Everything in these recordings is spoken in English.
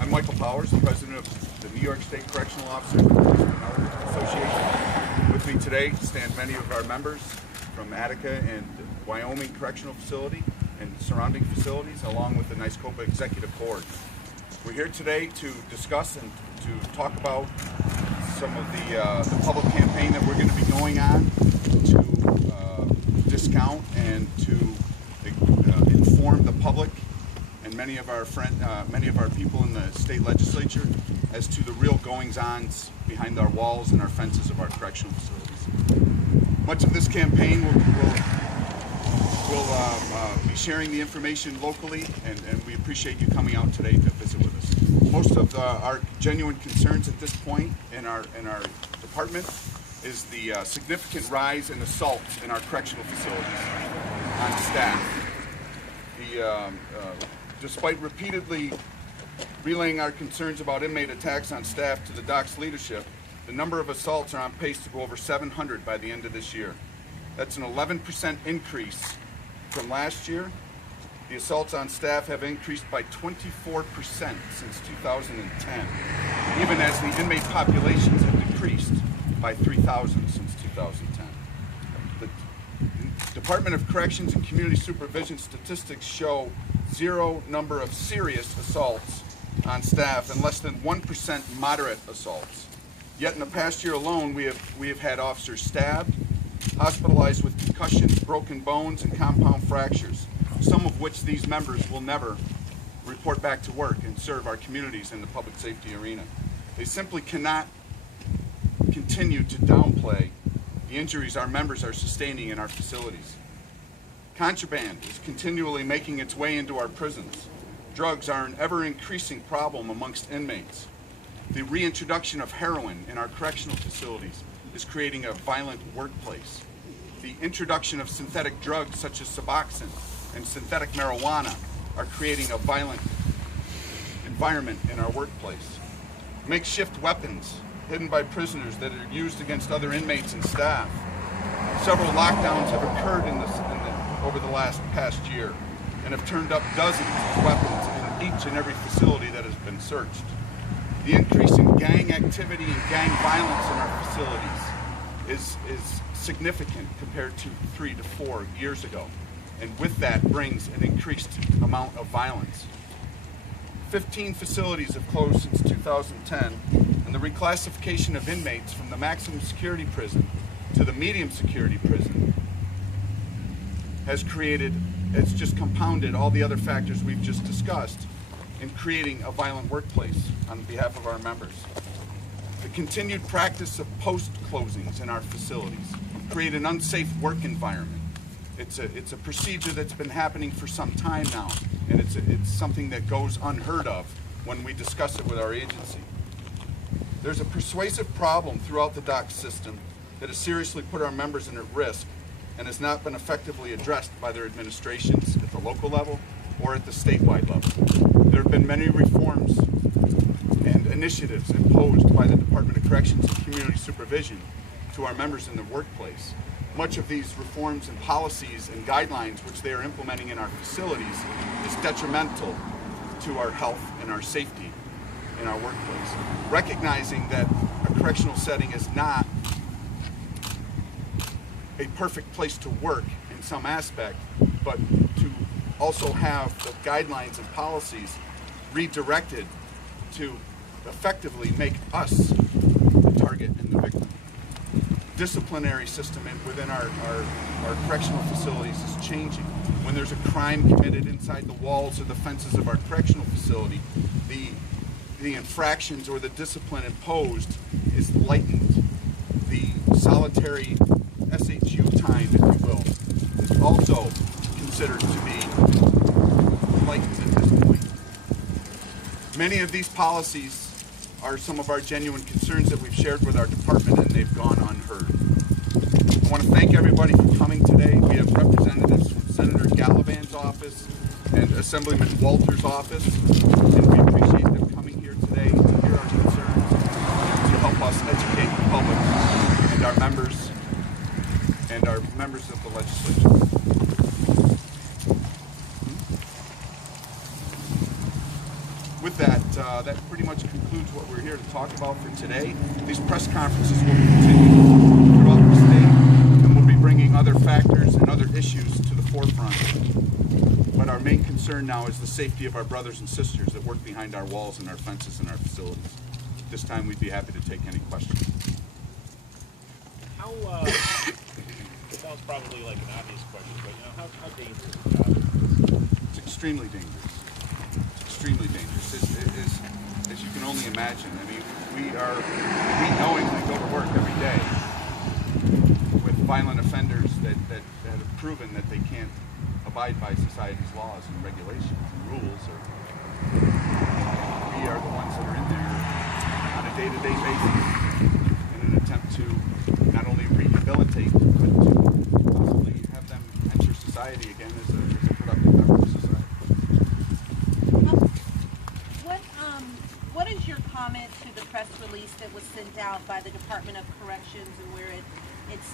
I'm Michael Powers, the president of the New York State Correctional Officers Association. With me today stand many of our members from Attica and Wyoming Correctional Facility and surrounding facilities, along with the NYSCOPA Executive Board. We're here today to discuss and to talk about some of the public campaign that we're going to be going on to discount and to inform the public and many of our people in the state legislature as to the real goings-ons behind our walls and our fences of our correctional facilities. Much of this campaign will be sharing the information locally, and we appreciate you coming out today to visit with us. Most of our genuine concerns at this point in our department is the significant rise in assaults in our correctional facilities on staff. Despite repeatedly relaying our concerns about inmate attacks on staff to the DOC's leadership, the number of assaults are on pace to go over 700 by the end of this year. That's an 11% increase from last year. The assaults on staff have increased by 24% since 2010, even as the inmate populations have decreased by 3,000 since 2010. The Department of Corrections and Community Supervision statistics show zero number of serious assaults on staff and less than 1% moderate assaults. Yet in the past year alone, we have had officers stabbed, hospitalized with concussions, broken bones, and compound fractures, some of which these members will never report back to work and serve our communities in the public safety arena. They simply cannot continue to downplay the injuries our members are sustaining in our facilities. Contraband is continually making its way into our prisons. Drugs are an ever-increasing problem amongst inmates. The reintroduction of heroin in our correctional facilities is creating a violent workplace. The introduction of synthetic drugs such as Suboxone and synthetic marijuana are creating a violent environment in our workplace. Makeshift weapons hidden by prisoners that are used against other inmates and staff. Several lockdowns have occurred over the past year and have turned up dozens of weapons in each and every facility that has been searched. The increase in gang activity and gang violence in our facilities is significant compared to 3 to 4 years ago, and with that brings an increased amount of violence. 15 facilities have closed since 2010, and the reclassification of inmates from the maximum security prison to the medium security prison has just compounded all the other factors we've just discussed in creating a violent workplace on behalf of our members. The continued practice of post-closings in our facilities create an unsafe work environment. It's a procedure that's been happening for some time now, and it's something that goes unheard of when we discuss it with our agency. There's a persuasive problem throughout the DOC system that has seriously put our members at risk and has not been effectively addressed by their administrations at the local level or at the statewide level. There have been many reforms and initiatives imposed by the Department of Corrections and Community Supervision to our members in the workplace. Much of these reforms and policies and guidelines which they are implementing in our facilities is detrimental to our health and our safety in our workplace. Recognizing that a correctional setting is not a perfect place to work in some aspect, but to also have the guidelines and policies redirected to effectively make us the target and the victim. Disciplinary system within our correctional facilities is changing. When there's a crime committed inside the walls or the fences of our correctional facility, the infractions or the discipline imposed is lightened. The solitary SHU time, if you will, is also considered to be lightened at this point. Many of these policies are some of our genuine concerns that we've shared with our department, and they've gone unheard. I want to thank everybody for coming today. We have representatives from Senator Gallivan's office and Assemblyman Walter's office, and we appreciate them coming here today to hear our concerns, to help us educate the public and our members of the legislature. With that, that pretty much concludes what we're here to talk about for today. These press conferences will continue throughout the state, and we'll be bringing other factors and other issues to the forefront. But our main concern now is the safety of our brothers and sisters that work behind our walls and our fences and our facilities. This time we'd be happy to take any questions. How, it sounds probably like an obvious question, but how dangerous is it? It's extremely dangerous. It's extremely dangerous. As you can only imagine. I mean, we knowingly go to work every day with violent offenders that have proven that they can't abide by society's laws and regulations and rules. We are the ones that are in there on a day-to-day basis in an attempt to not only rehabilitate, but to possibly have them enter society again as a productive member of society. What is your comment to the press release that was sent out by the Department of Corrections, and where it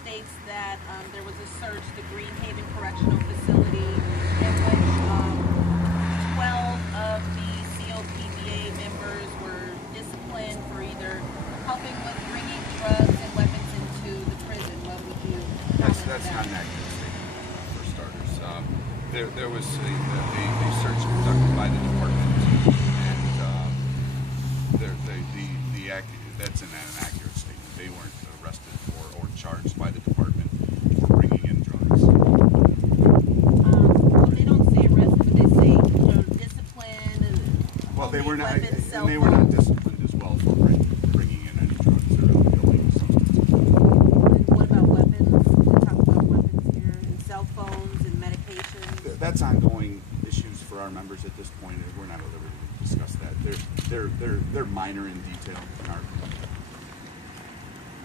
states that there was a search at the Greenhaven Correctional Facility in which 12 of the COPVA members were disciplined for either helping with bringing drugs and weapons into the prison? What would you comment? That's not an accurate statement, for starters. There was a search conducted by the department, and that's an inaccurate statement. They weren't arrested or charged by the department for bringing in drugs. Well, they don't say arrested, but they say disciplined. Well, they were not, weapons, and they were not disciplined as well for bringing in any drugs or illegal substances. And what about weapons? We talk about weapons here, and cell phones and medications. That's ongoing issues for our members at this point. We're not at liberty to discuss that. They're minor in detail in our opinion.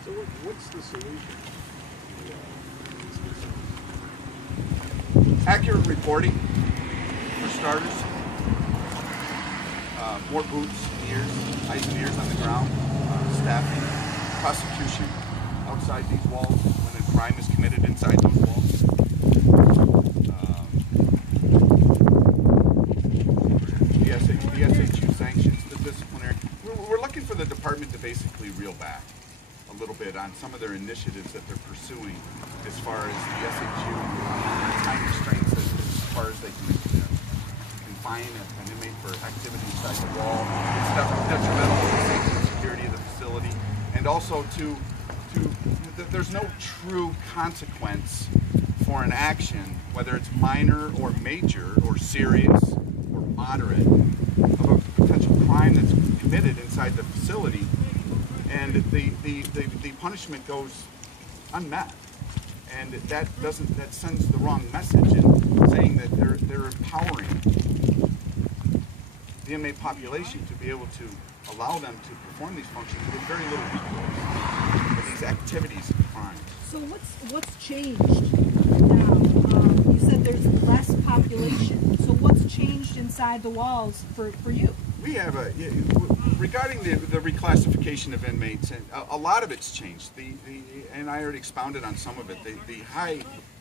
So what's the solution to these concerns? Accurate reporting, for starters. More boots, ears, eyes and ears on the ground, staffing, prosecution outside these walls when a crime is committed inside those walls. The SHU sanctions, the disciplinary. We're looking for the department to basically reel back a little bit on some of their initiatives that they're pursuing as far as the SHU time restraints as far as they can confine an inmate for activity inside the wall. It's detrimental to the safety and security of the facility, and also there's no true consequence for an action, whether it's minor or major or serious or moderate, of a potential crime that's committed inside the facility, and the punishment goes unmet, and that sends the wrong message in saying that they're empowering the inmate population to be able to allow them to perform these functions with very little recourse for these activities of crime. So what's changed now? You said there's less population. So what's changed inside the walls for you? We have regarding the reclassification of inmates, and a lot of it's changed. And I already expounded on some of it. The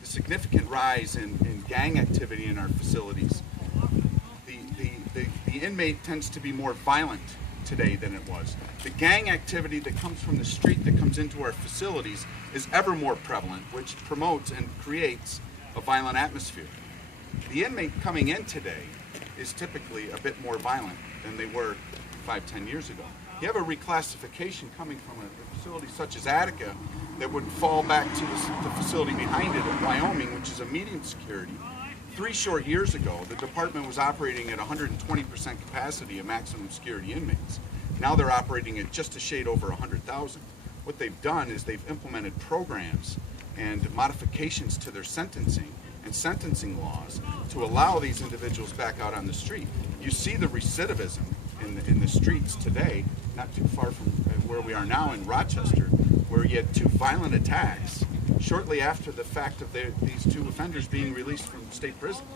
significant rise in gang activity in our facilities. The inmate tends to be more violent today than it was. The gang activity that comes from the street that comes into our facilities is ever more prevalent, which promotes and creates a violent atmosphere. The inmate coming in today is typically a bit more violent than they were 5-10 years ago. You have a reclassification coming from a facility such as Attica that would fall back to the facility behind it in Wyoming, which is a medium security. 3 short years ago, the department was operating at 120% capacity of maximum security inmates. Now they're operating at just a shade over 100,000. What they've done is they've implemented programs and modifications to their sentencing and sentencing laws to allow these individuals back out on the street. You see the recidivism in the streets today, not too far from where we are now in Rochester, where you had 2 violent attacks shortly after the fact of these 2 offenders being released from state prison.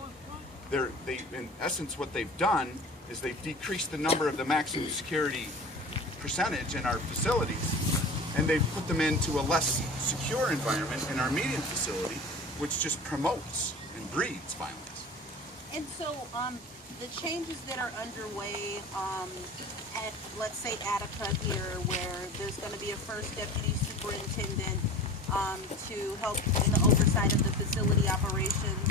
In essence, what they've done is they've decreased the number of the maximum security percentage in our facilities, and they've put them into a less secure environment in our medium facility, which just promotes and breeds violence. And so, The changes that are underway at, let's say, Attica here, where there's going to be a first deputy superintendent to help in the oversight of the facility operations,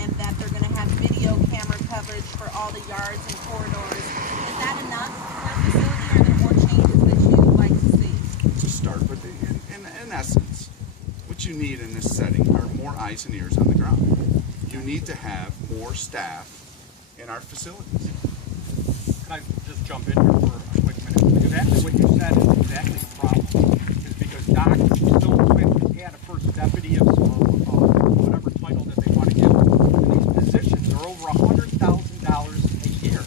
and that they're going to have video camera coverage for all the yards and corridors. Is that enough for a facility, or are there more changes that you'd like to see? To start with, in essence, what you need in this setting are more eyes and ears on the ground. You need to have more staff in our facilities. Can I just jump in here for a quick minute? Exactly what you said is exactly the problem. Is because Doc is still quick to add a first deputy of whatever title that they want to give. And these positions are over $100,000 a year.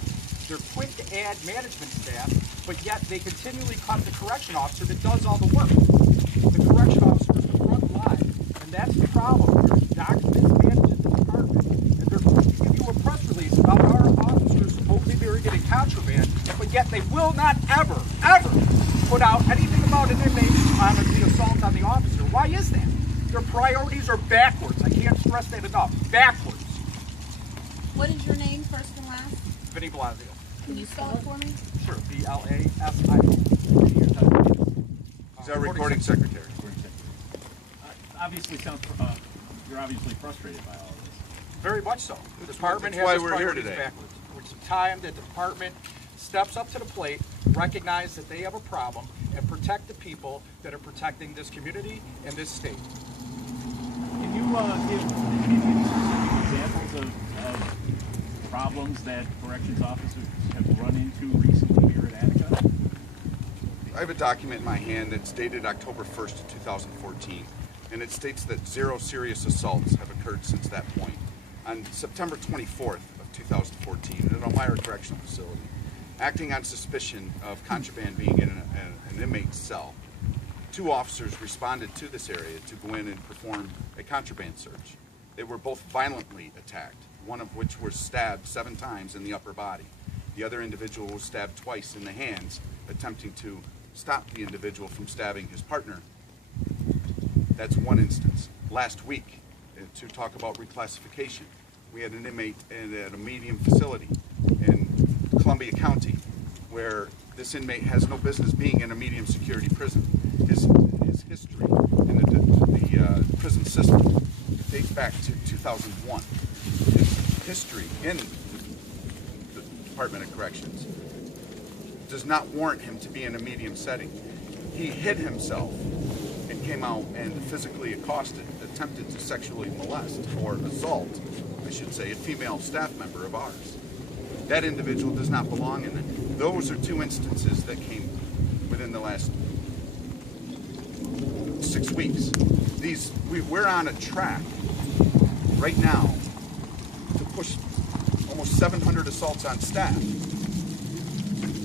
They're quick to add management staff, but yet they continually cut the correction officer that does all the work. The correction officer is the front line, and that's the problem here. Doc mismanages the department, and they're going to give you a press release about our officers supposedly they're getting contraband, but yet they will not ever put out anything about an inmate on the assault on the officer. Why is that? Their priorities are backwards. I can't stress that enough. Backwards. What is your name, first and last? Vinny Blasio. Can you spell it for me? Sure. B-L-A-S-I-O. He's our recording secretary. Obviously sounds, you're obviously frustrated by all of this. Very much so. The department that's why has its we're here priorities today. backwards. It's time that the department steps up to the plate, recognize that they have a problem, and protect the people that are protecting this community and this state. Can you give specific examples of problems that corrections officers have run into recently here at Attica? I have a document in my hand that's dated October 1st of 2014, and it states that 0 serious assaults have occurred since that point. On September 24th of 2014, at Elmira Correctional Facility, acting on suspicion of contraband being in an inmate's cell, 2 officers responded to this area to go in and perform a contraband search. They were both violently attacked, one of which was stabbed 7 times in the upper body. The other individual was stabbed twice in the hands, attempting to stop the individual from stabbing his partner. That's one instance. Last week, to talk about reclassification, we had an inmate at a medium facility in Columbia County where this inmate has no business being in a medium security prison. His history in the prison system dates back to 2001. His history in the Department of Corrections does not warrant him to be in a medium setting. He hid himself and came out and physically accosted, attempted to sexually molest or assault, I should say, a female staff member of ours. That individual does not belong in it. Those are 2 instances that came within the last 6 weeks. We're on a track right now to push almost 700 assaults on staff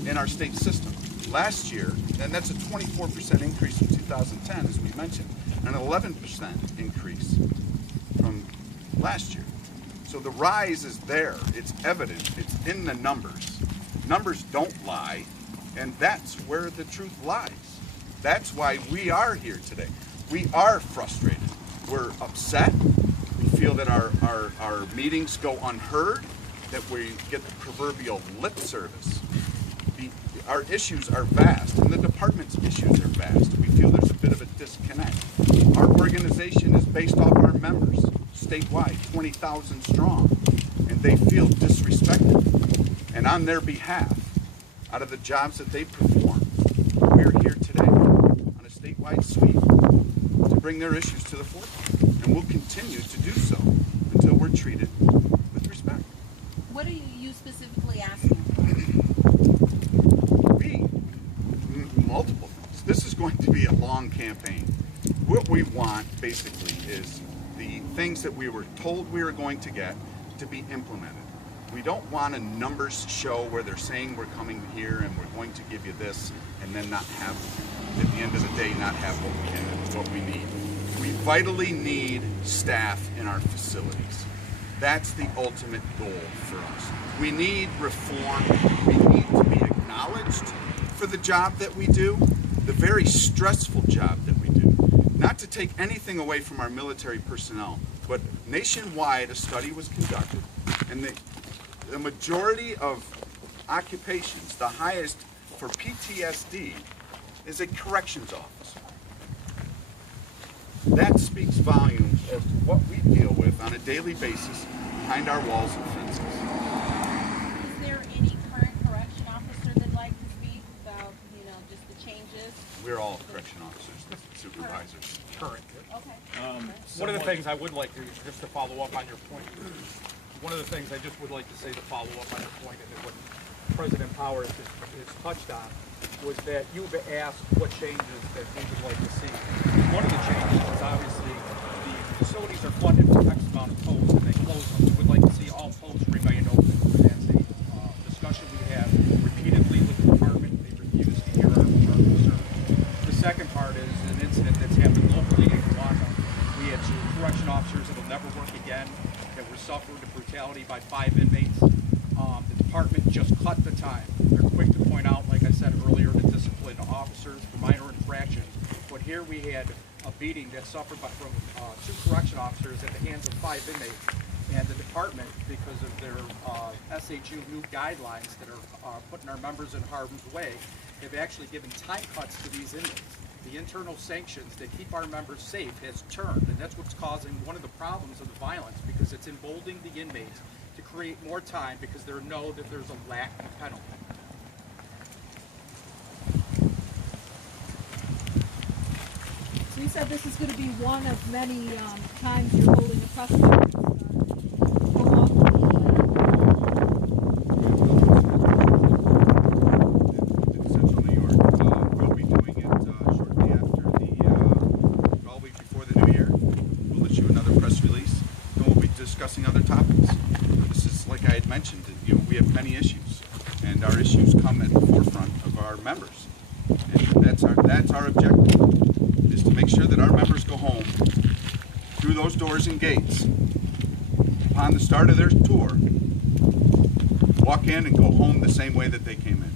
in our state system. Last year, and that's a 24% increase from 2010, as we mentioned, an 11% increase from last year. So the rise is there, it's evident, it's in the numbers. Numbers don't lie, and that's where the truth lies. That's why we are here today. We are frustrated. We're upset. We feel that our meetings go unheard, that we get the proverbial lip service. Our issues are vast, and the department's issues are vast. We feel there's a bit of a disconnect. Our organization is based off our members, statewide, 20,000 strong, and they feel disrespected. And on their behalf, out of the jobs that they perform, we're here today on a statewide sweep to bring their issues to the forefront. And we'll continue to do so until we're treated with respect. What are you specifically asking for? Multiple things. This is going to be a long campaign. What we want, basically, is the things that we were told we were going to get to be implemented. We don't want a numbers show where they're saying we're coming here and we're going to give you this and then not have, at the end of the day, not have what we need. We vitally need staff in our facilities. That's the ultimate goal for us. We need reform. We need to be acknowledged for the job that we do, the very stressful job that we do. Not to take anything away from our military personnel, but nationwide a study was conducted, and the majority of occupations, the highest for PTSD, is a corrections officer. That speaks volumes as to what we deal with on a daily basis behind our walls and fences. Is there any current correction officer that'd like to speak about, just the changes? We're all correction officers, supervisors. Current. Okay. One of the things I would like to, just to follow up on your point, one of the things I just would like to say to follow up on your point, and what President Powers has touched on, was that you've asked what changes that we would like to see. One of the changes is obviously the facilities are funded for X amount of posts and they close them. We would like to see all posts remain open. That's a discussion we have repeatedly with the department. They refuse to hear our concerns. The second part is an incident that's happened locally in Oaxaca. We had 2 correction officers that will never work again that were suffered a brutality by 5 inmates. The department just cut the time. They're quick to point out, like I said earlier, to discipline officers for minor infractions. But here we had a beating that suffered from 2 correction officers at the hands of 5 inmates. And the department, because of their SHU new guidelines that are putting our members in harm's way, have actually given time cuts to these inmates. The internal sanctions that keep our members safe has turned, and that's what's causing one of the problems of the violence, because it's emboldening the inmates to create more time because they know that there's a lack of penalty. So you said this is going to be one of many times you're holding a press conference. In Central New York. We'll be doing it shortly after all week before the new year. We'll issue another press release, and we'll be discussing other topics. This is, like I had mentioned, we have many issues, and our issues come at the forefront of our members. And that's our objective, is to make sure that our members go home through those doors and gates upon the start of their tour, walk in and go home the same way that they came in.